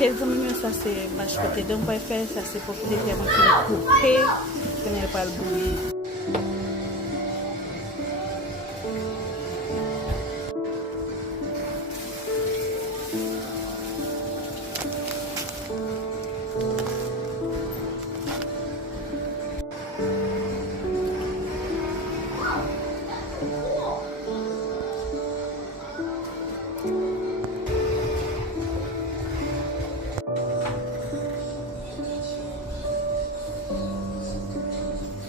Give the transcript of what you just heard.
Ok, zami, ça c'est match côté donc on va faire ça c'est pour plaisir moi qui couper, tenir pas le bouger.